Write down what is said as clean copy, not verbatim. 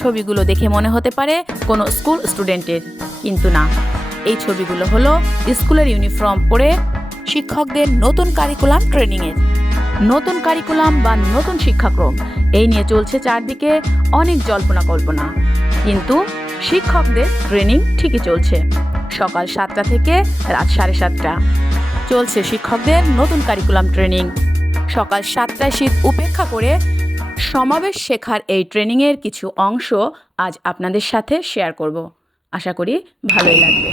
ছবিগুলো দেখে মনে হতে পারে কোনো স্কুল স্টুডেন্টের, কিন্তু না, এই ছবিগুলো হলো স্কুলের ইউনিফর্ম পরে শিক্ষকদের নতুন কারিকুলাম ট্রেনিংয়ের। নতুন কারিকুলাম বা নতুন শিক্ষাক্রম এই নিয়ে চলছে চারদিকে অনেক জল্পনা কল্পনা, কিন্তু শিক্ষকদের ট্রেনিং ঠিকই চলছে। সকাল 7টা থেকে রাত 7:30 চলছে শিক্ষকদের নতুন কারিকুলাম ট্রেনিং। সকাল 7টায় শীত উপেক্ষা করে সমাবেশ শেখার এই ট্রেনিংয়ের কিছু অংশ আজ আপনাদের সাথে শেয়ার করব। আশা করি ভালোই লাগবে।